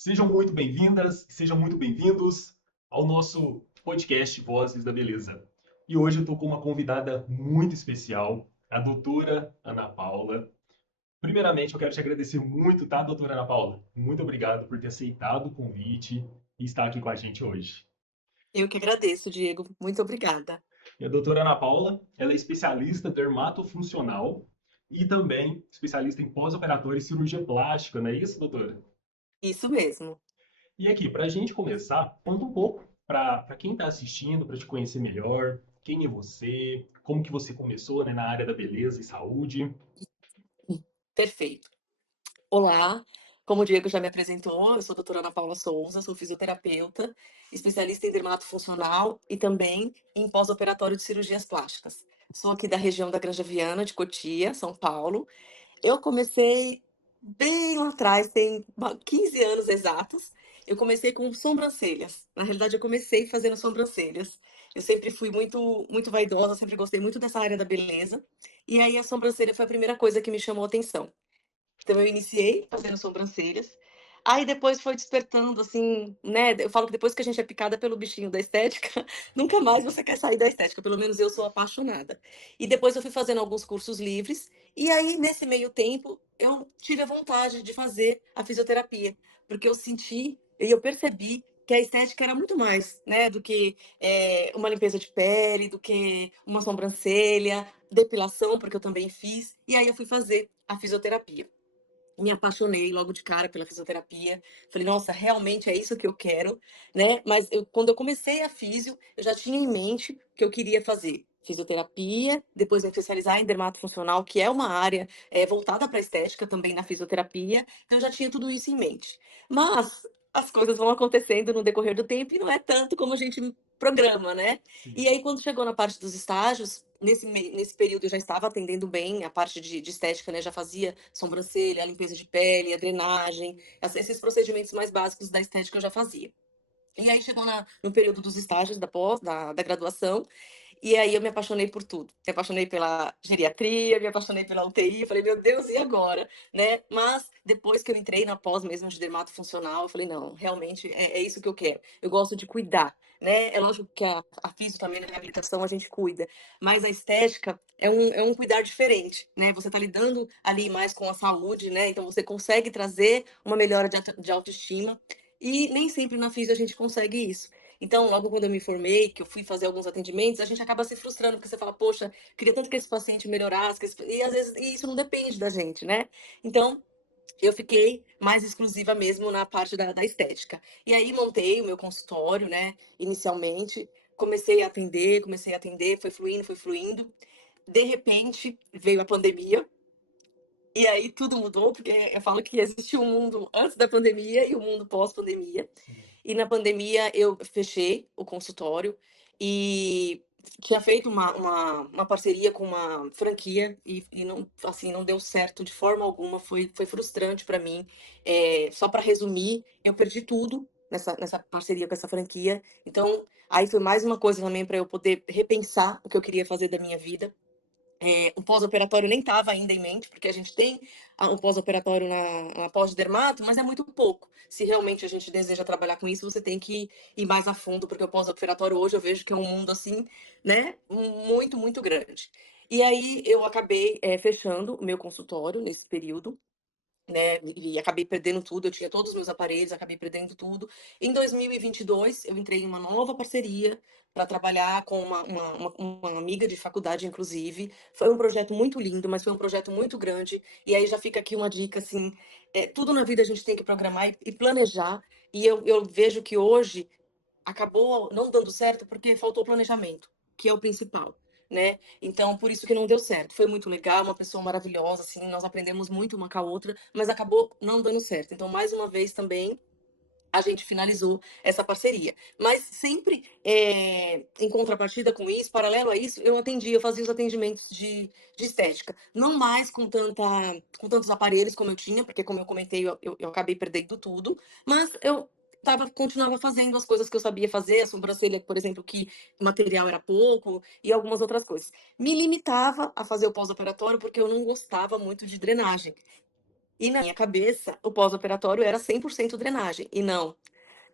Sejam muito bem-vindas, sejam muito bem-vindos ao nosso podcast Vozes da Beleza. E hoje eu estou com uma convidada muito especial, a doutora Ana Paula. Primeiramente, eu quero te agradecer muito, tá, doutora Ana Paula? Muito obrigado por ter aceitado o convite e estar aqui com a gente hoje. Eu que agradeço, Diego. Muito obrigada. E a doutora Ana Paula, ela é especialista dermatofuncional e também especialista em pós-operatório e cirurgia plástica, não é isso, doutora? Isso mesmo. E aqui, para a gente começar, conta um pouco para quem está assistindo, para te conhecer melhor, quem é você, como que você começou, né, na área da beleza e saúde. Perfeito. Olá, como o Diego já me apresentou, eu sou a doutora Ana Paula Souza, sou fisioterapeuta, especialista em dermatofuncional e também em pós-operatório de cirurgias plásticas. Sou aqui da região da Granja Viana, de Cotia, São Paulo. Eu comecei bem lá atrás, tem 15 anos exatos. Eu comecei com sobrancelhas. Na realidade, eu comecei fazendo sobrancelhas. Eu sempre fui muito vaidosa, sempre gostei muito dessa área da beleza. E aí a sobrancelha foi a primeira coisa que me chamou a atenção. Então eu iniciei fazendo sobrancelhas. Aí depois foi despertando, assim, né? Eu falo que depois que a gente é picada pelo bichinho da estética, nunca mais você quer sair da estética. Pelo menos eu sou apaixonada. E depois eu fui fazendo alguns cursos livres. E aí, nesse meio tempo, eu tive a vontade de fazer a fisioterapia. Porque eu senti e eu percebi que a estética era muito mais, né? Do que uma limpeza de pele, do que uma sobrancelha, depilação, porque eu também fiz. E aí eu fui fazer a fisioterapia. Me apaixonei logo de cara pela fisioterapia. Falei, nossa, realmente é isso que eu quero, né? Mas quando eu comecei a fisio, eu já tinha em mente que eu queria fazer fisioterapia, depois me especializar em dermatofuncional, que é uma área voltada para estética também na fisioterapia. Então eu já tinha tudo isso em mente. Mas as coisas vão acontecendo no decorrer do tempo e não é tanto como a gente programa, né? Sim. E aí, quando chegou na parte dos estágios, nesse período eu já estava atendendo bem a parte de estética, né? Já fazia sobrancelha, a limpeza de pele, a drenagem, esses procedimentos mais básicos da estética eu já fazia. E aí chegou no período dos estágios da graduação, e aí eu me apaixonei por tudo. Me apaixonei pela geriatria, me apaixonei pela UTI, falei, meu Deus, e agora? Né? Mas depois que eu entrei na pós mesmo de dermatofuncional, eu falei, não, realmente é isso que eu quero. Eu gosto de cuidar, né? É lógico que a físio também, na reabilitação, a gente cuida, mas a estética é um cuidar diferente, né? Você tá lidando ali mais com a saúde, né? Então você consegue trazer uma melhora de autoestima, e nem sempre na físio a gente consegue isso. Então, logo quando eu me formei, que eu fui fazer alguns atendimentos, a gente acaba se frustrando, porque você fala, poxa, queria tanto que esse paciente melhorasse, e às vezes isso não depende da gente, né? Então, eu fiquei mais exclusiva mesmo na parte da estética. E aí montei o meu consultório, né, inicialmente, comecei a atender, foi fluindo, foi fluindo. De repente, veio a pandemia, e aí tudo mudou, porque eu falo que existiu um mundo antes da pandemia e o um mundo pós-pandemia. Sim. E na pandemia eu fechei o consultório e tinha feito uma parceria com uma franquia e não, assim, não deu certo de forma alguma, foi frustrante para mim. Só para resumir, eu perdi tudo nessa parceria com essa franquia. Então, aí foi mais uma coisa também para eu poder repensar o que eu queria fazer da minha vida. O pós-operatório nem estava ainda em mente, porque a gente tem o pós-operatório na pós-dermato, mas é muito pouco. Se realmente a gente deseja trabalhar com isso, você tem que ir mais a fundo, porque o pós-operatório hoje eu vejo que é um mundo assim, né, muito, muito grande. E aí eu acabei fechando o meu consultório nesse período, né, e acabei perdendo tudo, eu tinha todos os meus aparelhos, acabei perdendo tudo. Em 2022, eu entrei em uma nova parceria para trabalhar com uma amiga de faculdade, inclusive. Foi um projeto muito lindo, mas foi um projeto muito grande. E aí já fica aqui uma dica, assim, tudo na vida a gente tem que programar e planejar. E eu vejo que hoje acabou não dando certo porque faltou planejamento, que é o principal, né? Então, por isso que não deu certo. Foi muito legal, uma pessoa maravilhosa, assim, nós aprendemos muito uma com a outra, mas acabou não dando certo. Então, mais uma vez também, a gente finalizou essa parceria. Mas sempre, em contrapartida com isso, paralelo a isso, eu fazia os atendimentos de estética. Não mais com tantos aparelhos como eu tinha, porque como eu comentei, eu acabei perdendo tudo, mas eu continuava fazendo as coisas que eu sabia fazer, a sobrancelha, por exemplo, que o material era pouco, e algumas outras coisas. Me limitava a fazer o pós-operatório porque eu não gostava muito de drenagem. E na minha cabeça, o pós-operatório era 100% drenagem, e não.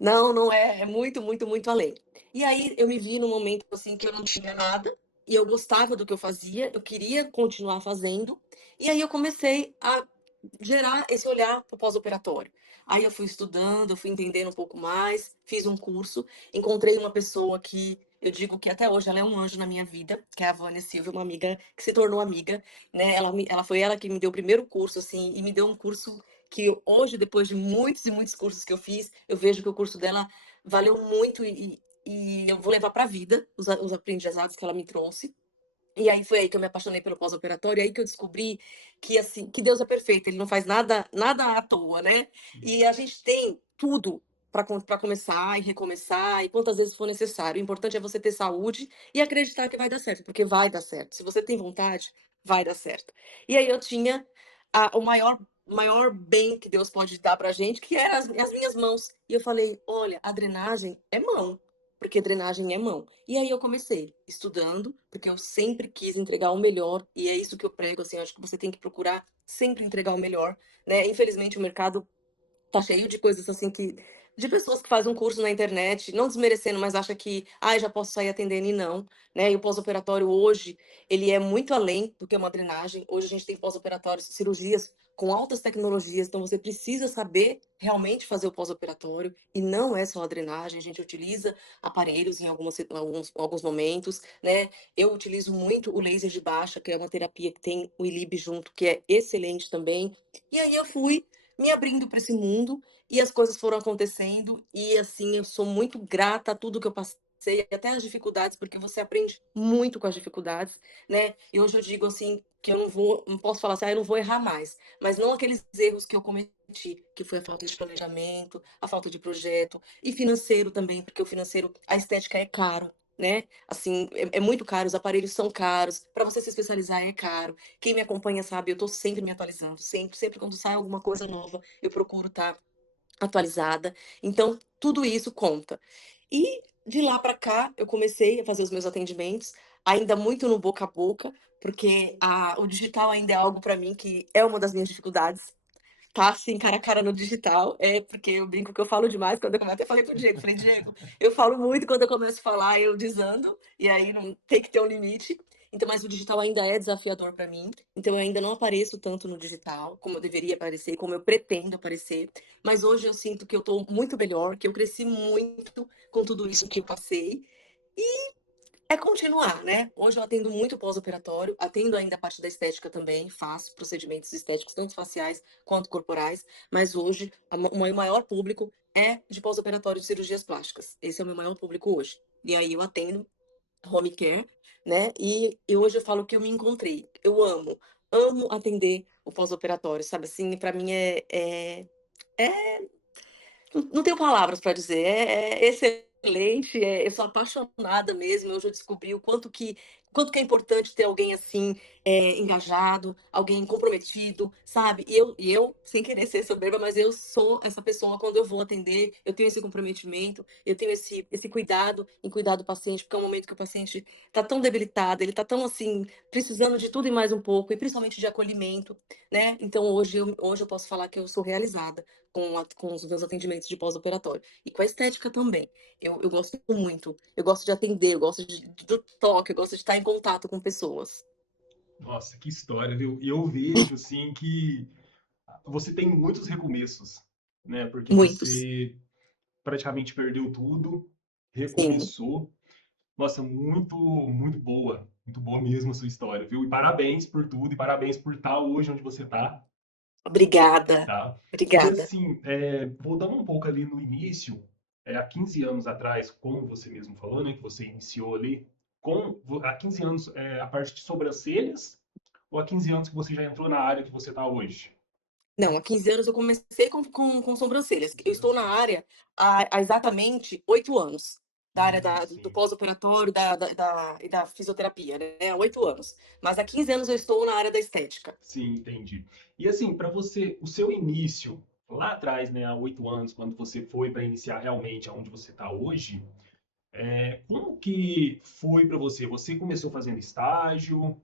Não, não é, é muito, muito, muito além. E aí eu me vi num momento assim que eu não tinha nada e eu gostava do que eu fazia, eu queria continuar fazendo. E aí eu comecei a gerar esse olhar para o pós-operatório. Aí eu fui estudando, eu fui entendendo um pouco mais, fiz um curso, encontrei uma pessoa que eu digo que até hoje ela é um anjo na minha vida, que é a Vânia Silva, uma amiga que se tornou amiga, né? Ela foi ela que me deu o primeiro curso, assim, e me deu um curso que hoje, depois de muitos e muitos cursos que eu fiz, eu vejo que o curso dela valeu muito e eu vou levar para a vida os aprendizados que ela me trouxe. E aí foi aí que eu me apaixonei pelo pós-operatório, e aí que eu descobri que assim, que Deus é perfeito, ele não faz nada à toa, né? E a gente tem tudo para começar e recomeçar e quantas vezes for necessário. O importante é você ter saúde e acreditar que vai dar certo, porque vai dar certo. Se você tem vontade, vai dar certo. E aí eu tinha o maior bem que Deus pode dar pra gente, que eram as minhas mãos. E eu falei, olha, a drenagem é mão, porque drenagem é mão. E aí eu comecei estudando, porque eu sempre quis entregar o melhor, e é isso que eu prego, assim, eu acho que você tem que procurar sempre entregar o melhor, né? Infelizmente o mercado tá cheio de coisas assim que de pessoas que fazem um curso na internet, não desmerecendo, mas acha que, ah, já posso sair atendendo e não, né? E o pós-operatório hoje, ele é muito além do que uma drenagem. Hoje a gente tem pós-operatórios, cirurgias com altas tecnologias, então você precisa saber realmente fazer o pós-operatório e não é só a drenagem, a gente utiliza aparelhos em alguns momentos, né? Eu utilizo muito o laser de baixa, que é uma terapia que tem o ILIB junto, que é excelente também. E aí eu fui me abrindo para esse mundo e as coisas foram acontecendo e assim eu sou muito grata a tudo que eu passei, até as dificuldades, porque você aprende muito com as dificuldades, né? E hoje eu digo assim que eu não posso falar assim, ah, eu não vou errar mais, mas não aqueles erros que eu cometi, que foi a falta de planejamento, a falta de projeto e financeiro também, porque o financeiro, a estética é caro. Né? Assim, é muito caro, os aparelhos são caros, para você se especializar é caro. Quem me acompanha sabe, eu tô sempre me atualizando, sempre, sempre quando sai alguma coisa nova, eu procuro estar atualizada. Então, tudo isso conta. E de lá para cá, eu comecei a fazer os meus atendimentos, ainda muito no boca a boca, porque o digital ainda é algo para mim que é uma das minhas dificuldades. Tá, assim, cara a cara no digital, é porque eu brinco que eu falo demais quando eu começo. Até falei pro Diego, falei, Diego, eu falo muito quando eu começo a falar, eu desando, e aí não tem que ter um limite. Então, mas o digital ainda é desafiador para mim, então eu ainda não apareço tanto no digital como eu deveria aparecer, como eu pretendo aparecer. Mas hoje eu sinto que eu tô muito melhor, que eu cresci muito com tudo isso que eu passei. É continuar, né? Hoje eu atendo muito pós-operatório, atendo ainda a parte da estética também, faço procedimentos estéticos, tanto faciais quanto corporais, mas hoje o meu maior público é de pós-operatório de cirurgias plásticas. Esse é o meu maior público hoje. E aí eu atendo home care, né? E hoje eu falo que eu me encontrei. Eu amo atender o pós-operatório, sabe? Assim, para mim é não tenho palavras para dizer, é excelente, eu sou apaixonada mesmo, hoje eu descobri o quanto que é importante ter alguém assim, engajado, alguém comprometido, sabe. E eu, sem querer ser soberba, mas eu sou essa pessoa quando eu vou atender, eu tenho esse comprometimento, eu tenho esse cuidado em cuidar do paciente, porque é um momento que o paciente está tão debilitado, ele está tão assim, precisando de tudo e mais um pouco, e principalmente de acolhimento, né. Então hoje eu posso falar que eu sou realizada com os meus atendimentos de pós-operatório. E com a estética também. Eu gosto muito. Eu gosto de atender, eu gosto do toque, eu gosto de estar em contato com pessoas. Nossa, que história, viu? E eu vejo, assim, que você tem muitos recomeços, né? Porque Muitos. você praticamente perdeu tudo, Sim. recomeçou. Nossa, muito boa mesmo a sua história, viu? E parabéns por tudo, e parabéns por estar hoje onde você está, Obrigada. tá? E Obrigada. assim, voltando um pouco ali no início, há 15 anos atrás, como você mesmo falou, né, que você iniciou ali, há 15 anos a parte de sobrancelhas, ou há 15 anos que você já entrou na área que você está hoje? Não, há 15 anos eu comecei com sobrancelhas. Eu estou na Sobrancelhas. área há exatamente 8 anos. Da área do Sim. pós-operatório e da fisioterapia, né? Há 8 anos. Mas há 15 anos eu estou na área da estética. Sim, entendi. E assim, para você, o seu início, lá atrás, né, há 8 anos, quando você foi para iniciar realmente aonde você está hoje, como que foi para você? Você começou fazendo estágio?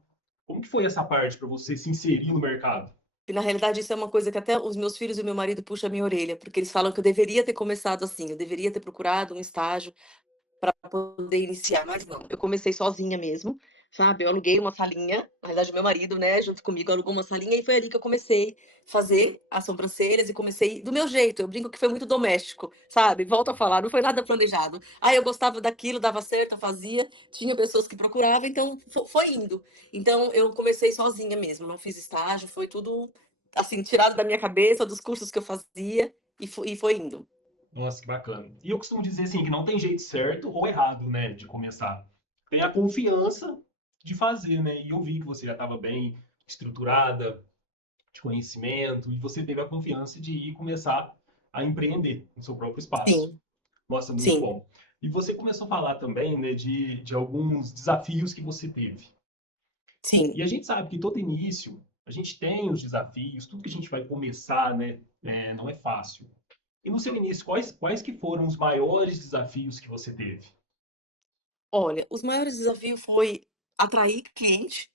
Como que foi essa parte para você se inserir no mercado? E na realidade isso é uma coisa que até os meus filhos e o meu marido puxam a minha orelha, porque eles falam que eu deveria ter começado assim, eu deveria ter procurado um estágio para poder iniciar, mas não, eu comecei sozinha mesmo, sabe, eu aluguei uma salinha, na verdade o meu marido, né, junto comigo alugou uma salinha e foi ali que eu comecei a fazer as sobrancelhas e comecei do meu jeito, eu brinco que foi muito doméstico, sabe, volto a falar, não foi nada planejado. Ah, eu gostava daquilo, dava certo, eu fazia, tinha pessoas que procuravam, então foi indo. Então eu comecei sozinha mesmo, não fiz estágio, foi tudo, assim, tirado da minha cabeça, dos cursos que eu fazia e foi indo. Nossa, que bacana. E eu costumo dizer assim que não tem jeito certo ou errado, né, de começar. Tem a confiança de fazer, né? E eu vi que você já estava bem estruturada, de conhecimento, e você teve a confiança de ir começar a empreender no seu próprio espaço. Sim, Nossa, muito sim, bom. E você começou a falar também, né, de alguns desafios que você teve. sim. E a gente sabe que todo início, a gente tem os desafios, tudo que a gente vai começar, né, não é fácil. E no seu início, quais que foram os maiores desafios que você teve? Olha, os maiores desafios foi atrair cliente,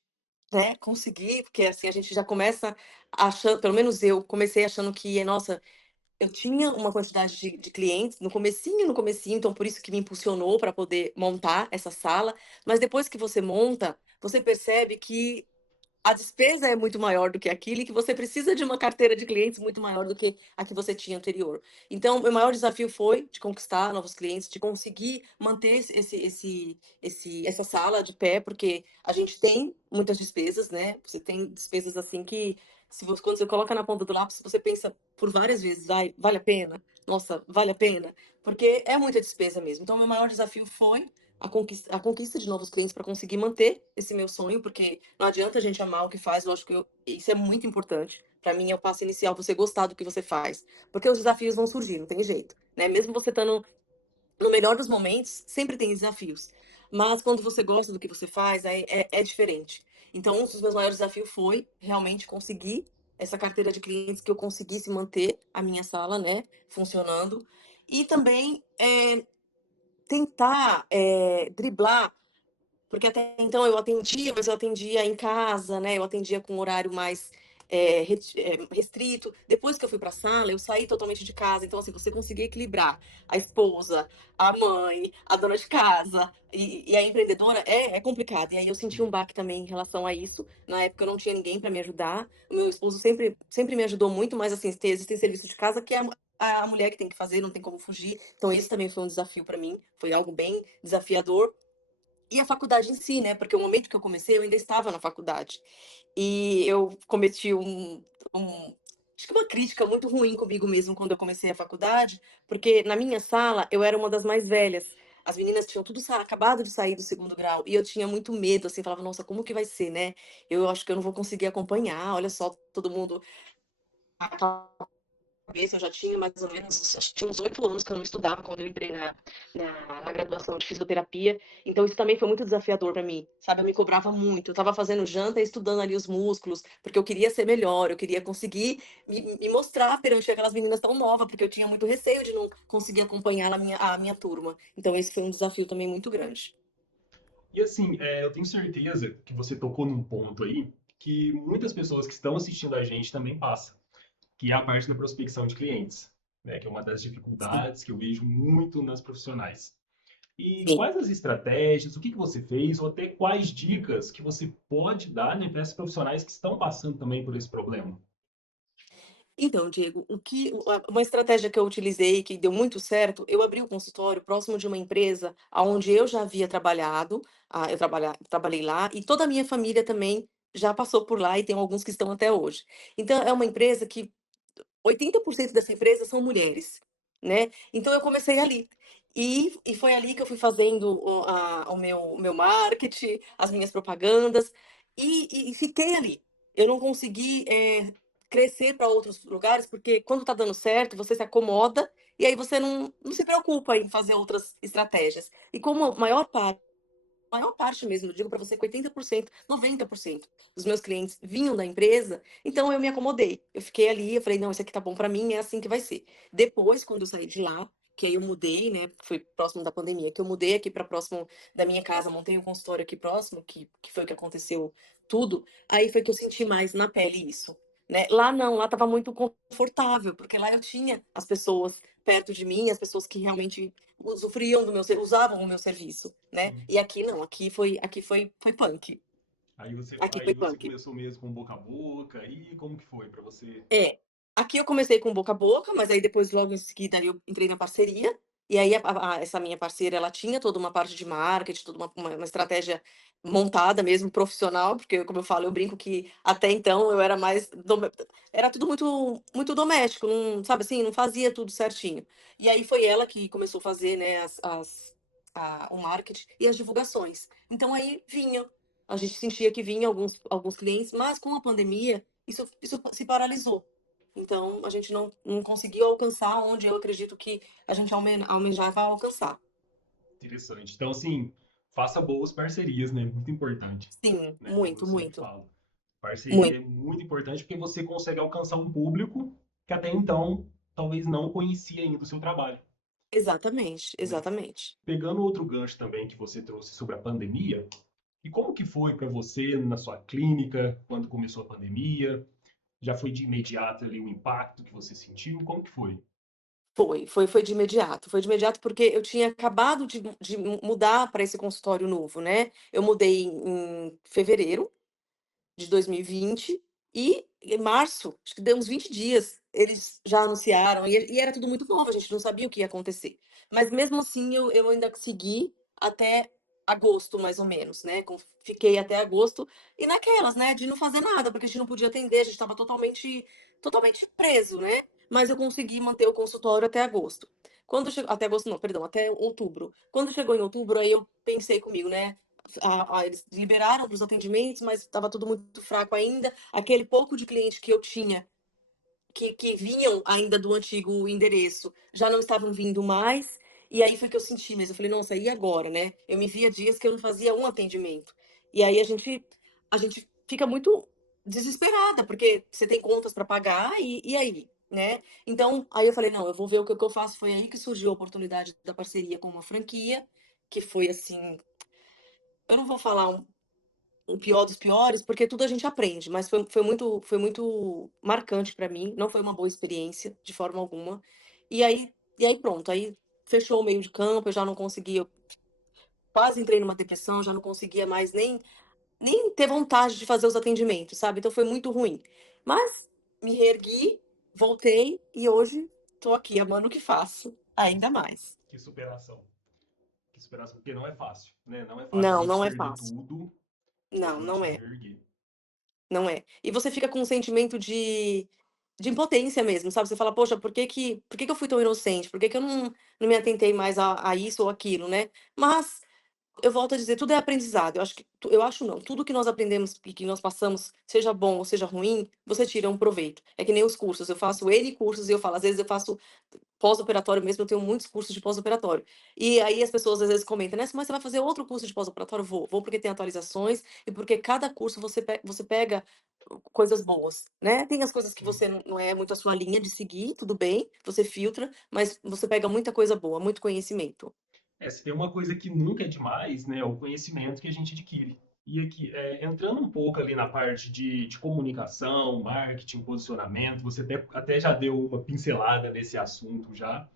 né, conseguir, porque assim a gente já começa achando, pelo menos eu comecei achando que, nossa, eu tinha uma quantidade de clientes no comecinho, então por isso que me impulsionou para poder montar essa sala, mas depois que você monta, você percebe que a despesa é muito maior do que aquilo e que você precisa de uma carteira de clientes muito maior do que a que você tinha anterior. Então, o maior desafio foi de conquistar novos clientes, de conseguir manter essa sala de pé, porque a gente tem muitas despesas, né? Você tem despesas assim que, se você, quando você coloca na ponta do lápis, você pensa por várias vezes, vale a pena? Nossa, vale a pena? Porque é muita despesa mesmo. Então, o meu maior desafio foi a conquista de novos clientes para conseguir manter esse meu sonho, porque não adianta a gente amar o que faz, lógico que isso é muito importante. Para mim é o passo inicial, você gostar do que você faz, porque os desafios vão surgir, não tem jeito, né? Mesmo você estando no melhor dos momentos, sempre tem desafios. Mas quando você gosta do que você faz, aí é diferente. Então, um dos meus maiores desafios foi realmente conseguir essa carteira de clientes, que eu conseguisse manter a minha sala, né, funcionando. E também tentar driblar, porque até então eu atendia, mas eu atendia em casa, né, eu atendia com um horário mais, restrito. Depois que eu fui para a sala, eu saí totalmente de casa, então, assim, você conseguir equilibrar a esposa, a mãe, a dona de casa e a empreendedora é complicado. E aí eu senti um baque também em relação a isso. Na época eu não tinha ninguém para me ajudar. O meu esposo sempre me ajudou muito, mas, assim, existem serviços de casa que é a mulher que tem que fazer, não tem como fugir. Então esse também foi um desafio para mim, foi algo bem desafiador. E a faculdade em si, né, porque o momento que eu comecei, eu ainda estava na faculdade. E eu cometi um acho que uma crítica muito ruim comigo mesmo quando eu comecei a faculdade, porque na minha sala eu era uma das mais velhas. As meninas tinham tudo acabado de sair do segundo grau e eu tinha muito medo, assim, falava: "Nossa, como que vai ser, né? Eu acho que eu não vou conseguir acompanhar, olha só todo mundo". Cabeça, eu já tinha mais ou menos, acho que tinha uns 8 anos que eu não estudava quando eu entrei na graduação de fisioterapia, então isso também foi muito desafiador para mim, sabe, eu me cobrava muito, eu estava fazendo janta e estudando ali os músculos, porque eu queria ser melhor, eu queria conseguir me mostrar perante aquelas meninas tão novas, porque eu tinha muito receio de não conseguir acompanhar a minha turma, então esse foi um desafio também muito grande. E assim, eu tenho certeza que você tocou num ponto aí que muitas pessoas que estão assistindo a gente também passam, que é a parte da prospecção de clientes, né? Que é uma das Sim, dificuldades que eu vejo muito nas profissionais. E sim. quais as estratégias, o que que você fez, ou até quais dicas que você pode dar, né, para esses profissionais que estão passando também por esse problema? Então, Diego, uma estratégia que eu utilizei, que deu muito certo, eu abri o consultório próximo de uma empresa aonde eu já havia trabalhado, eu trabalhei lá, e toda a minha família também já passou por lá, e tem alguns que estão até hoje. Então é uma empresa que 80% dessa empresa são mulheres, né, então eu comecei ali. E foi ali que eu fui fazendo o meu marketing, as minhas propagandas, e fiquei ali. Eu não consegui, crescer para outros lugares, porque quando tá dando certo, você se acomoda, e aí você não se preocupa em fazer outras estratégias. E como a maior parte mesmo, eu digo para você que 80%, 90% dos meus clientes vinham da empresa, então eu me acomodei. Eu fiquei ali, eu falei: "Não, isso aqui tá bom para mim, é assim que vai ser". Depois, quando eu saí de lá, que aí eu mudei, né, foi próximo da pandemia, que eu mudei aqui para próximo da minha casa, montei um consultório aqui próximo, que foi o que aconteceu tudo, aí foi que eu senti mais na pele isso. né. Lá não, lá estava muito confortável, porque lá eu tinha as pessoas perto de mim, as pessoas que realmente usufruíam do meu ser usavam o meu serviço, né. Sim. E aqui não, aqui foi punk, aqui Aí foi você punk. começou mesmo com boca a boca, aí como que foi para você? É. Aqui eu comecei com boca a boca, mas aí depois logo em seguida eu entrei na parceria, e aí essa minha parceira ela tinha toda uma parte de marketing, toda uma estratégia montada mesmo, profissional, porque como eu falo, eu brinco que até então eu era mais era tudo muito doméstico, não sabe assim, não fazia tudo certinho. E aí foi ela que começou a fazer, né, o marketing e as divulgações. Então aí vinha, a gente sentia que vinha alguns clientes, mas com a pandemia isso se paralisou. Então, a gente não conseguiu alcançar onde eu acredito que a gente almejava alcançar. Interessante. Então, assim, faça boas parcerias, né? Muito importante, Sim, né? Como eu muito, sempre muito, falo. Parceria muito. é muito importante porque você consegue alcançar um público que até então talvez não conhecia ainda o seu trabalho, Exatamente, né? exatamente. Pegando outro gancho também que você trouxe sobre a pandemia, e como que foi para você na sua clínica, quando começou a pandemia? Já foi de imediato ali o impacto que você sentiu? Como que foi? Foi de imediato. Foi de imediato, porque eu tinha acabado de mudar para esse consultório novo, né. Eu mudei em fevereiro de 2020 e em março, acho que deu uns 20 dias, eles já anunciaram e era tudo muito novo, a gente não sabia o que ia acontecer. Mas mesmo assim eu ainda segui até agosto mais ou menos, né, fiquei até agosto e naquelas, né, de não fazer nada, porque a gente não podia atender, a gente estava totalmente preso, né. Mas eu consegui manter o consultório até agosto. Quando chegou até agosto não, perdão, até outubro. Quando chegou em outubro, aí eu pensei comigo, né, eles liberaram para os atendimentos, mas estava tudo muito fraco ainda. Aquele pouco de cliente que eu tinha, que vinham ainda do antigo endereço, já não estavam vindo mais. E aí foi que eu senti mesmo. Eu falei, nossa, e agora, né? Eu me via dias que eu não fazia um atendimento. E aí a gente fica muito desesperada, porque você tem contas para pagar e aí, né? Então, aí eu falei, não, eu vou ver o que eu faço. Foi aí que surgiu a oportunidade da parceria com uma franquia, que foi assim, eu não vou falar o pior dos piores, porque tudo a gente aprende, mas foi muito marcante pra mim, não foi uma boa experiência, de forma alguma. E aí pronto, aí fechou o meio de campo, eu já não conseguia, eu quase entrei numa depressão, já não conseguia mais nem ter vontade de fazer os atendimentos, sabe, então foi muito ruim. Mas me reergui, voltei e hoje tô aqui amando o que faço, ainda mais. Que superação. Que superação, porque não é fácil, né? Não é fácil a Não, gente não é perder fácil. tudo e a Não, gente não é. reerguer. Não é. E você fica com um sentimento de impotência mesmo, sabe, você fala: "Poxa, por que que eu fui tão inocente? Por que que eu não me atentei mais a isso ou aquilo", né. Mas, eu volto a dizer, tudo é aprendizado, eu acho não, tudo que nós aprendemos e que nós passamos, seja bom ou seja ruim, você tira um proveito. É que nem os cursos, eu faço N cursos e eu falo, às vezes eu faço pós-operatório mesmo, eu tenho muitos cursos de pós-operatório. E aí as pessoas às vezes comentam, né: "Mas você vai fazer outro curso de pós-operatório?" Vou porque tem atualizações e porque cada curso você pega coisas boas, né. Tem as coisas que Sim. você não é muito a sua linha de seguir, tudo bem, você filtra, mas você pega muita coisa boa, muito conhecimento. É, se tem uma coisa que nunca é demais, né? É o conhecimento que a gente adquire. E aqui, entrando um pouco ali na parte de comunicação, marketing, posicionamento, você até já deu uma pincelada nesse assunto já.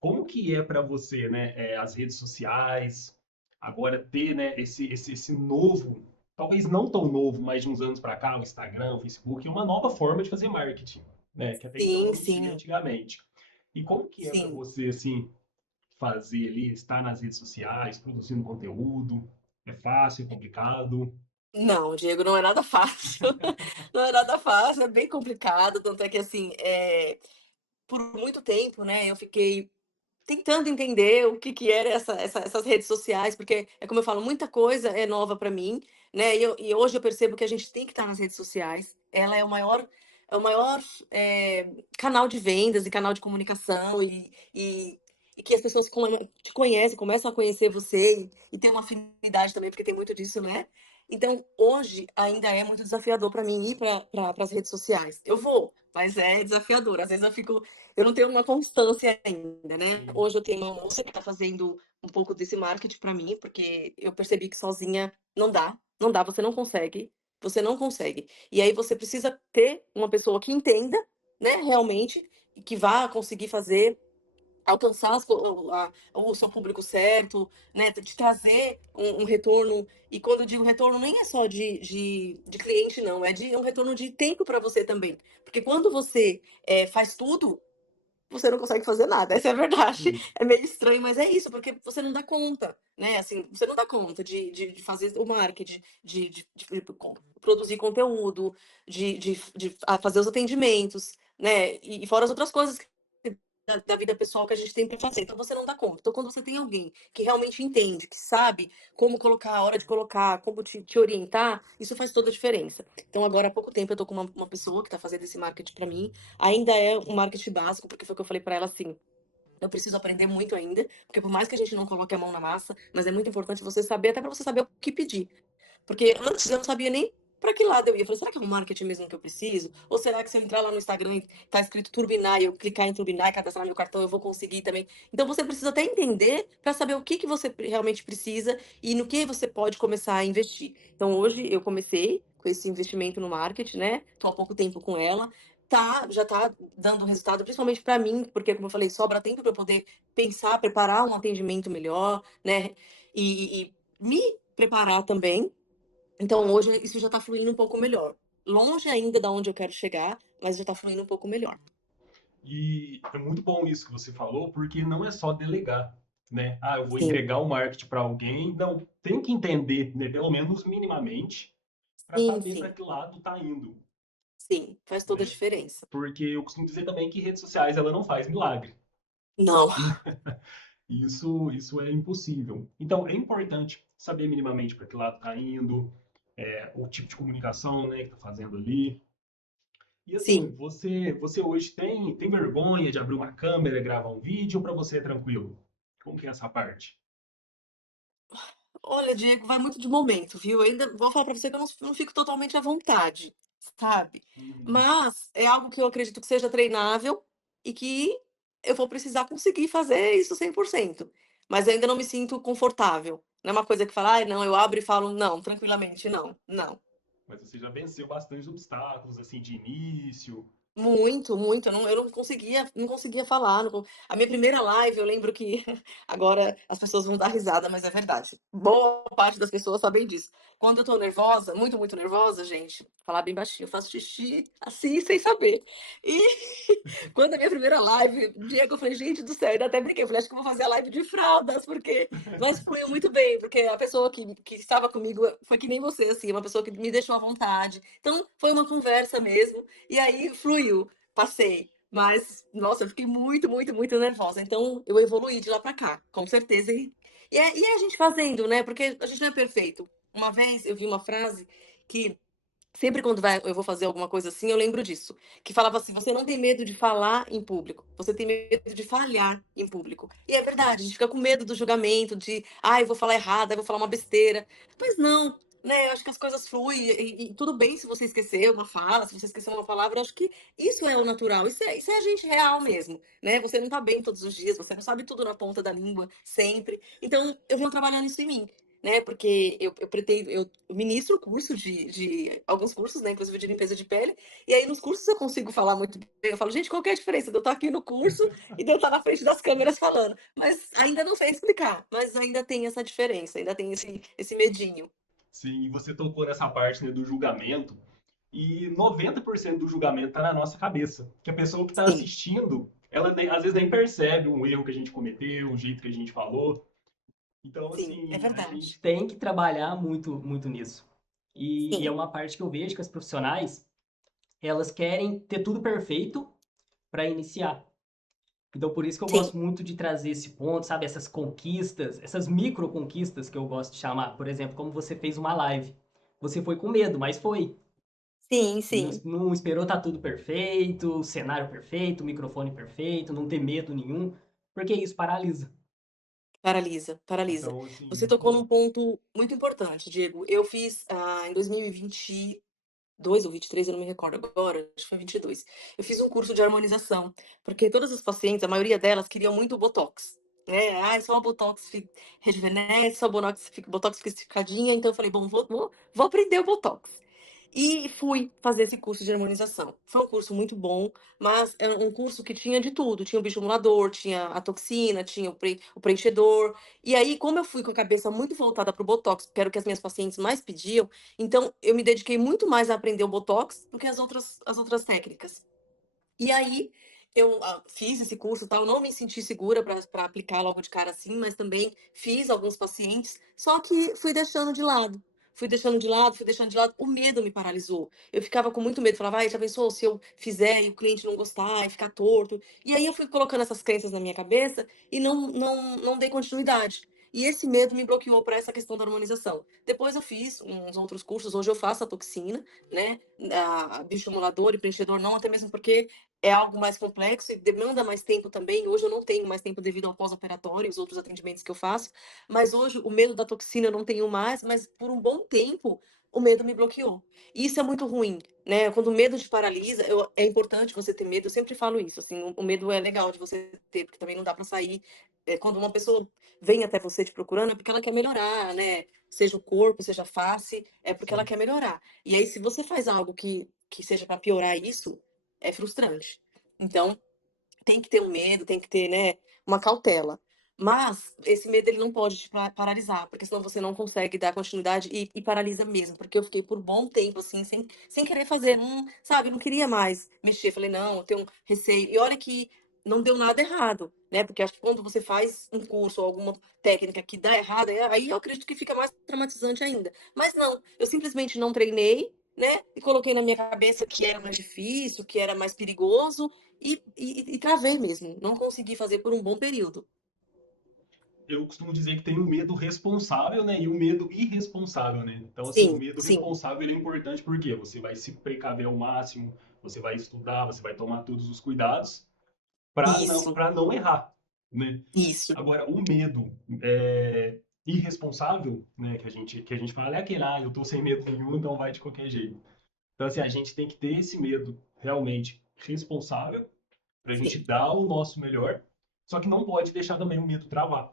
Como que é para você, né, as redes sociais, agora ter, né, esse novo, talvez não tão novo, mas de uns anos para cá, o Instagram, o Facebook, uma nova forma de fazer marketing, né, que até então Sim, não tinha sim, antigamente. E como que é para sim. você, assim, fazer ali, estar nas redes sociais, produzindo conteúdo? É fácil, é complicado? Não, Diego, não é nada fácil. Não é nada fácil, é bem complicado, tanto é que assim, por muito tempo, né, eu fiquei tentando entender o que que era essas redes sociais, porque é como eu falo, muita coisa é nova para mim, né, e hoje eu percebo que a gente tem que estar nas redes sociais. Ela é o maior, canal de vendas e canal de comunicação e que as pessoas te conhecem, começam a conhecer você e tem uma afinidade também, porque tem muito disso, né. Então, hoje ainda é muito desafiador para mim ir para as redes sociais. Eu vou, mas é desafiador. Às vezes eu não tenho uma constância ainda, né. Sim. Hoje eu tenho uma moça que está fazendo um pouco desse marketing para mim, porque eu percebi que sozinha não dá, não dá, você não consegue. você não consegue. E aí você precisa ter uma pessoa que entenda, né, realmente, e que vá conseguir fazer alcançar o seu público certo, né, de trazer um retorno. E quando eu digo retorno, nem é só de cliente, não, é de um retorno de tempo para você também. Porque quando você faz tudo, você não consegue fazer nada, essa é a verdade. Sim. É meio estranho, mas é isso, porque você não dá conta, né? Assim, você não dá conta de fazer o marketing, produzir conteúdo, fazer os atendimentos, né? E fora as outras coisas da vida pessoal que a gente tem para fazer. Então você não dá conta. Então, quando você tem alguém que realmente entende, que sabe como colocar, a hora de colocar, como te orientar, isso faz toda a diferença. Então, agora há pouco tempo eu tô com uma pessoa que está fazendo esse marketing para mim. Ainda é um marketing básico, porque foi o que eu falei para ela assim. Eu preciso aprender muito ainda, porque por mais que a gente não coloque a mão na massa, mas é muito importante você saber, até para você saber o que pedir. Porque antes eu não sabia nem para que lado eu ia. Eu falei, será que é o marketing mesmo que eu preciso? Ou será que se eu entrar lá no Instagram e tá escrito turbinar e eu clicar em turbinar e cadastrar meu cartão, eu vou conseguir também? Então você precisa até entender para saber o que você realmente precisa e no que você pode começar a investir. Então hoje eu comecei com esse investimento no marketing, né? Tô há pouco tempo com ela. Já tá dando resultado, principalmente para mim, porque, como eu falei, sobra tempo para eu poder pensar, preparar um atendimento melhor, né? E me preparar também. Então hoje isso já tá fluindo um pouco melhor. Longe ainda da onde eu quero chegar, mas já tá fluindo um pouco melhor. E é muito bom isso que você falou, porque não é só delegar, né? Ah, eu vou Sim, entregar o marketing para alguém. Não, tem que entender, né, pelo menos minimamente, para sim, saber para sim, que lado está indo, sim, faz toda a né? diferença. Porque eu costumo dizer também que redes sociais ela não faz milagre. Não, Isso é impossível. Então, é importante saber minimamente para que lado está indo, o tipo de comunicação, né, que está fazendo ali. E assim, sim. você hoje tem vergonha de abrir uma câmera, gravar um vídeo, ou para você é tranquilo? Como que é essa parte? Olha, Diego, vai muito de momento, viu? Eu ainda vou falar pra você que eu não fico totalmente à vontade, sabe? Uhum. Mas é algo que eu acredito que seja treinável e que eu vou precisar conseguir fazer isso 100%. Mas eu ainda não me sinto confortável. Não é uma coisa que fala, ai, não, eu abro e falo, não, tranquilamente, não, não. Mas você já venceu bastante obstáculos, assim, de início. Muito, muito. Eu não conseguia falar. A minha primeira live, eu lembro que agora as pessoas vão dar risada, mas é verdade. Boa parte das pessoas sabem disso. Quando eu tô nervosa, muito, muito nervosa, gente, falar bem baixinho, eu faço xixi assim, sem saber. E quando a minha primeira live, Diego, eu falei, gente do céu, eu até brinquei, eu falei, acho que eu vou fazer a live de fraldas, porque. Mas fluiu muito bem, porque a pessoa que estava comigo foi que nem você, assim, uma pessoa que me deixou à vontade. Então, foi uma conversa mesmo. E aí fluiu, passei. Mas, nossa, eu fiquei muito, muito, muito nervosa. Então, eu evoluí de lá pra cá, com certeza. E é a gente fazendo, né? Porque a gente não é perfeito. Uma vez eu vi uma frase que sempre quando eu vou fazer alguma coisa assim, eu lembro disso. Que falava assim: você não tem medo de falar em público, você tem medo de falhar em público. E é verdade, a gente fica com medo do julgamento, de, ah, eu vou falar errado, eu vou falar uma besteira. Mas não, né? Eu acho que as coisas fluem e tudo bem se você esquecer uma fala, se você esquecer uma palavra, eu acho que isso é o natural, isso é a gente real mesmo, né? Você não tá bem todos os dias, você não sabe tudo na ponta da língua, sempre. Então, eu venho trabalhando isso em mim, né? Porque eu pretendo, eu ministro curso de alguns cursos, né? Inclusive de limpeza de pele. E aí nos cursos eu consigo falar muito bem. Eu falo, gente, qual que é a diferença de eu estar aqui no curso e de eu estar na frente das câmeras falando? Mas ainda não sei explicar. Mas ainda tem essa diferença, ainda tem esse medinho. Sim, você tocou nessa parte, né, do julgamento. E 90% do julgamento está na nossa cabeça. Que a pessoa que está Sim, assistindo, ela às vezes nem percebe um erro que a gente cometeu, um jeito que a gente falou. Então, sim, é assim, a verdade. gente. Tem que trabalhar muito, muito nisso. E é Sim, uma parte que eu vejo que as profissionais, elas querem ter tudo perfeito para iniciar. Então, por isso que eu sim, gosto muito de trazer esse ponto, sabe? Essas conquistas, essas micro conquistas que eu gosto de chamar. Por exemplo, como você fez uma live. Você foi com medo, mas foi. sim, Não, sim. não esperou tá tudo perfeito, cenário perfeito, microfone perfeito, não ter medo nenhum, porque isso paralisa. Paralisa, paralisa. Então, assim, Você muito tocou bom. num ponto muito importante, Diego. Eu fiz em 2022 ou 23, eu não me recordo agora, acho que foi 22. Eu fiz um curso de harmonização, porque todas as pacientes, a maioria delas, queriam muito botox. Né? Ah, só o botox rejuvenesce, só o botox fica esticadinha. Então eu falei, bom, vou aprender o botox. E fui fazer esse curso de harmonização. Foi um curso muito bom, mas é um curso que tinha de tudo. Tinha o bioestimulador, tinha a toxina, tinha o preenchedor. E aí, como eu fui com a cabeça muito voltada para o Botox, que era o que as minhas pacientes mais pediam, então eu me dediquei muito mais a aprender o Botox do que as outras técnicas. E aí, eu fiz esse curso, tal, não me senti segura para aplicar logo de cara assim, mas também fiz alguns pacientes, só que fui deixando de lado. Fui deixando de lado, fui deixando de lado. O medo me paralisou. Eu ficava com muito medo, falava, ai, já pensou se eu fizer e o cliente não gostar e ficar torto? E aí eu fui colocando essas crenças na minha cabeça e não dei continuidade. E esse medo me bloqueou para essa questão da harmonização. Depois eu fiz uns outros cursos, hoje eu faço a toxina, né? A bioestimulador e preenchedor não, até mesmo porque é algo mais complexo e demanda mais tempo também. Hoje eu não tenho mais tempo devido ao pós-operatório e os outros atendimentos que eu faço, mas hoje o medo da toxina eu não tenho mais, mas por um bom tempo o medo me bloqueou. E isso é muito ruim, né? Quando o medo te paralisa, é importante você ter medo, eu sempre falo isso, assim, o medo é legal de você ter, porque também não dá para sair. Quando uma pessoa vem até você te procurando, é porque ela quer melhorar, né? Seja o corpo, seja a face, é porque ela Sim. quer melhorar. E aí, se você faz algo que seja para piorar isso, é frustrante. Então, tem que ter um medo, tem que ter, né, uma cautela. Mas esse medo ele não pode te paralisar, porque senão você não consegue dar continuidade e paralisa mesmo. Porque eu fiquei por bom tempo, assim, sem querer fazer, sabe, não queria mais mexer. Falei, não, eu tenho um receio. E olha que não deu nada errado, né? Porque acho que quando você faz um curso ou alguma técnica que dá errado, aí eu acredito que fica mais traumatizante ainda. Mas não, eu simplesmente não treinei, né? E coloquei na minha cabeça que era mais difícil, que era mais perigoso, e travei mesmo. Não consegui fazer por um bom período. Eu costumo dizer que tem o medo responsável, né, e o medo irresponsável, né? Então, assim, o Sim, medo sim. responsável ele é importante porque você vai se precaver ao máximo, você vai estudar, você vai tomar todos os cuidados Isso, para não errar, né? isso. Agora, o medo é, irresponsável, né, que a gente fala é aquele, eu tô sem medo nenhum, então vai de qualquer jeito. Então, assim, a gente tem que ter esse medo realmente responsável para a gente Sim, dar o nosso melhor, só que não pode deixar também o medo travar.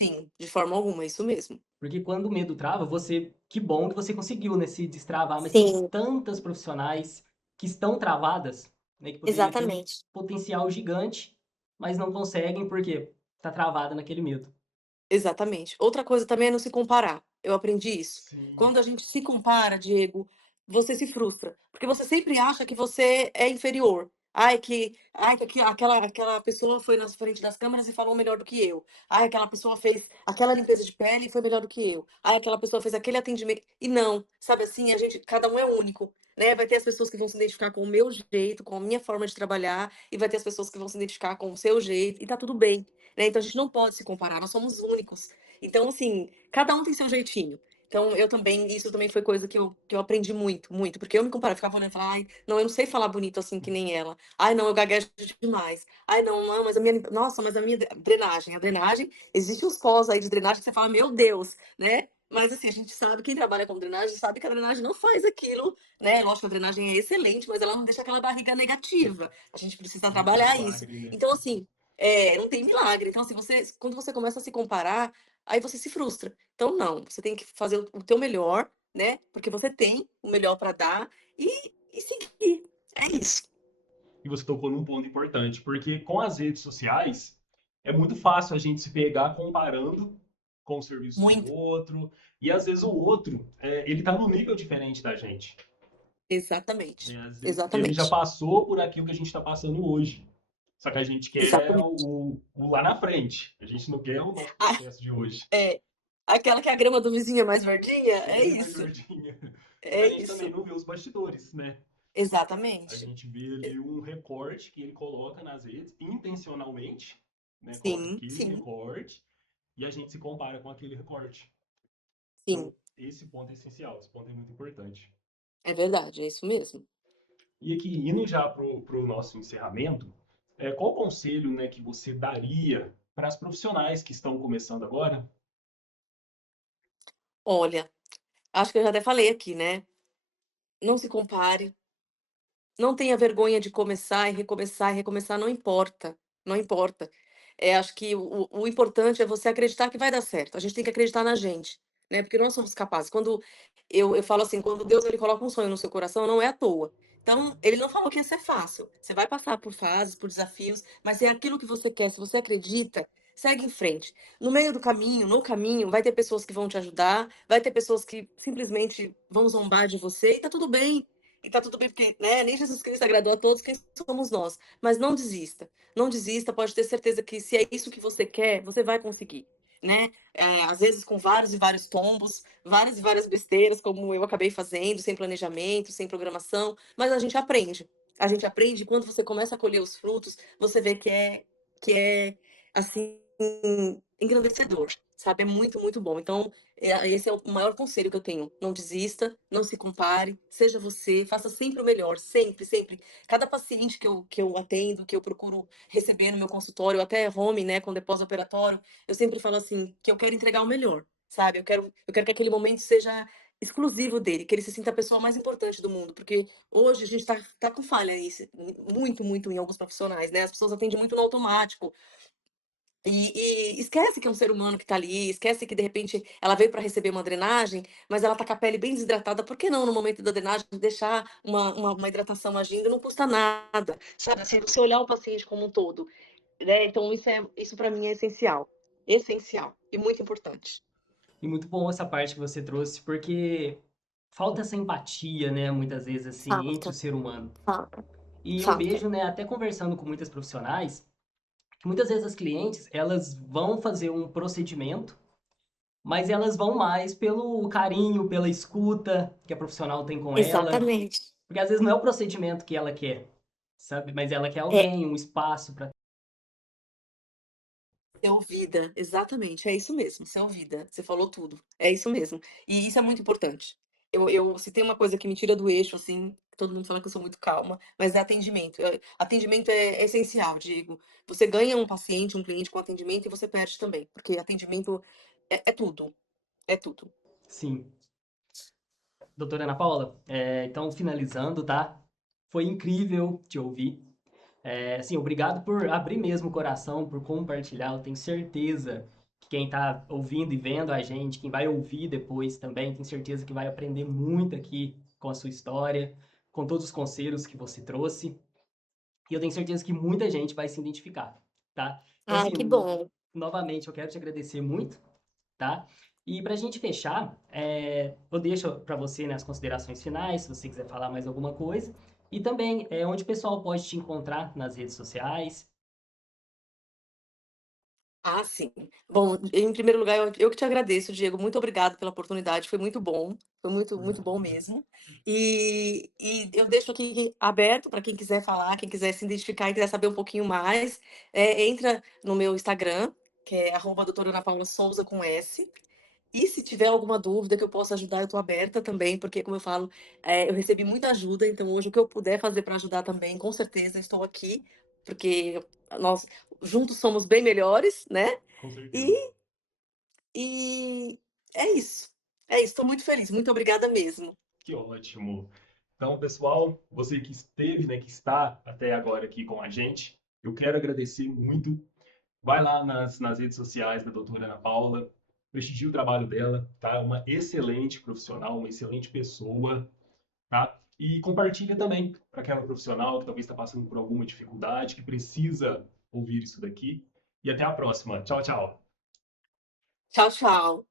sim. De forma alguma, é isso mesmo. Porque quando o medo trava, que bom que você conseguiu, né, se destravar, mas tem Sim, tantas profissionais que estão travadas, né, que poderia ter um exatamente. potencial gigante, mas não conseguem porque tá travada naquele medo. Exatamente. Outra coisa também é não se comparar. Eu aprendi isso. Sim, Quando a gente se compara, Diego, você se frustra, porque você sempre acha que você é inferior. Ai, que aquela pessoa foi na frente das câmeras e falou melhor do que eu. Ai, aquela pessoa fez aquela limpeza de pele e foi melhor do que eu. Ai, aquela pessoa fez aquele atendimento. E não, sabe assim, cada um é único, né? Vai ter as pessoas que vão se identificar com o meu jeito, com a minha forma de trabalhar, e vai ter as pessoas que vão se identificar com o seu jeito, e tá tudo bem, né? Então a gente não pode se comparar, nós somos únicos. Então, assim, cada um tem seu jeitinho. Então, isso também foi coisa que eu aprendi muito, muito, porque eu me comparava, ficava olhando e falava, ai, não, eu não sei falar bonito assim que nem ela. Ai, não, eu gaguejo demais. Ai, não, não, nossa, mas a minha a drenagem, existe uns pós aí de drenagem que você fala, meu Deus, né? Mas assim, a gente sabe, quem trabalha com drenagem sabe que a drenagem não faz aquilo, né? Lógico que a drenagem é excelente, mas ela não deixa aquela barriga negativa. A gente precisa não tem trabalhar isso. milagre, né? Então, assim, não tem milagre. Então, assim, quando você começa a se comparar, aí você se frustra. Então, não, você tem que fazer o teu melhor, né? Porque você tem o melhor para dar e seguir. É isso. E você tocou num ponto importante, porque com as redes sociais é muito fácil a gente se pegar comparando com o serviço do Muito. outro, e às vezes o outro, ele tá num nível diferente da gente, Exatamente. né? Às vezes ele já Exatamente. passou por aquilo que a gente está passando hoje. Só que a gente quer Exatamente. o lá na frente. A gente não quer o nosso Ah, processo de hoje. é. Aquela que a grama do vizinho é mais verdinha? É Bem mais isso. verdinha. Só que a É gente também isso. não vê os bastidores, né? A Exatamente. gente vê ali um recorte que ele coloca nas redes, intencionalmente, né? Coloca Sim, aquele sim, recorte e a gente se compara com aquele recorte. Então, sim. esse ponto é essencial, esse ponto é muito importante. É verdade, é isso mesmo. E aqui, indo já para o nosso encerramento, qual conselho, né, que você daria para as profissionais que estão começando agora? Olha, acho que eu já até falei aqui, né? Não se compare, não tenha vergonha de começar e recomeçar, não importa, não importa. Acho que o importante é você acreditar que vai dar certo. A gente tem que acreditar na gente. né? Porque nós somos capazes. Quando eu falo assim, quando Deus ele coloca um sonho no seu coração, não é à toa. Então, ele não falou que ia ser fácil. Você vai passar por fases, por desafios, mas se é aquilo que você quer, se você acredita, segue em frente. No meio do caminho, no caminho, vai ter pessoas que vão te ajudar, vai ter pessoas que simplesmente vão zombar de você, e tá tudo bem. E tá tudo bem, porque, né, nem Jesus Cristo agradou a todos, quem somos nós. Mas não desista. Não desista, pode ter certeza que se é isso que você quer, você vai conseguir, né? Às vezes com vários e vários tombos, várias e várias besteiras, como eu acabei fazendo, sem planejamento, sem programação, mas a gente aprende. A gente aprende e quando você começa a colher os frutos, você vê que é assim engrandecedor, sabe? É muito, muito bom. Então, esse é o maior conselho que eu tenho. Não desista, não se compare, seja você, faça sempre o melhor, sempre, sempre. Cada paciente que eu atendo, que eu procuro receber no meu consultório, até home, né, com depósito operatório, eu sempre falo assim, que eu quero entregar o melhor, sabe? Eu quero que aquele momento seja exclusivo dele, que ele se sinta a pessoa mais importante do mundo, porque hoje a gente tá com falha aí, muito, muito em alguns profissionais, né? As pessoas atendem muito no automático, e esquece que é um ser humano que tá ali, esquece que de repente ela veio para receber uma drenagem, mas ela tá com a pele bem desidratada, por que não, no momento da drenagem, deixar uma hidratação agindo, não custa nada, sabe? Assim, você olhar o paciente como um todo, né? Então, isso para mim é essencial. Essencial e muito importante. E muito bom essa parte que você trouxe, porque falta essa empatia, né, muitas vezes, assim, entre o Falta, ser humano. falta, E eu falta. vejo, né, até conversando com muitas profissionais, que muitas vezes as clientes, elas vão fazer um procedimento, mas elas vão mais pelo carinho, pela escuta que a profissional tem com ela, Exatamente. porque às vezes não é o procedimento que ela quer, sabe? Mas ela quer É, alguém, um espaço para. ser ouvida, exatamente, é isso mesmo, ser ouvida. Você falou tudo, é isso mesmo. E isso é muito importante. Se tem uma coisa que me tira do eixo, assim, todo mundo fala que eu sou muito calma, mas é atendimento. Atendimento é essencial, Diego. Você ganha um paciente, um cliente com atendimento e você perde também, porque atendimento é tudo, é tudo. Sim. Doutora Ana Paula, então finalizando, tá? Foi incrível te ouvir. Assim, obrigado por abrir mesmo o coração, por compartilhar. Eu tenho certeza que quem está ouvindo e vendo a gente, quem vai ouvir depois também, tenho certeza que vai aprender muito aqui com a sua história, com todos os conselhos que você trouxe. E eu tenho certeza que muita gente vai se identificar, tá? Então, Ai, assim, que bom. novamente, eu quero te agradecer muito, tá? E para a gente fechar, eu deixo para você, né, as considerações finais, se você quiser falar mais alguma coisa. E também, onde o pessoal pode te encontrar nas redes sociais. Ah, sim. Bom, em primeiro lugar, eu que te agradeço, Diego. Muito obrigado pela oportunidade. Foi muito bom. Foi muito, muito bom mesmo. E eu deixo aqui aberto para quem quiser falar, quem quiser se identificar e quiser saber um pouquinho mais. Entra no meu Instagram, que é doutora Ana Paula Souza com S. E se tiver alguma dúvida que eu possa ajudar, eu estou aberta também, porque, como eu falo, eu recebi muita ajuda, então hoje o que eu puder fazer para ajudar também, com certeza estou aqui, porque nós juntos somos bem melhores, né? Com certeza. E, e é isso. É isso, estou muito feliz. Muito obrigada mesmo. Que ótimo. Então, pessoal, você que esteve, né, que está até agora aqui com a gente, eu quero agradecer muito. Vai lá nas redes sociais da doutora Ana Paula, prestigie o trabalho dela, tá? É uma excelente profissional, uma excelente pessoa, tá? E compartilha também para aquela profissional que talvez está passando por alguma dificuldade, que precisa ouvir isso daqui. E até a próxima. Tchau, tchau. Tchau, tchau.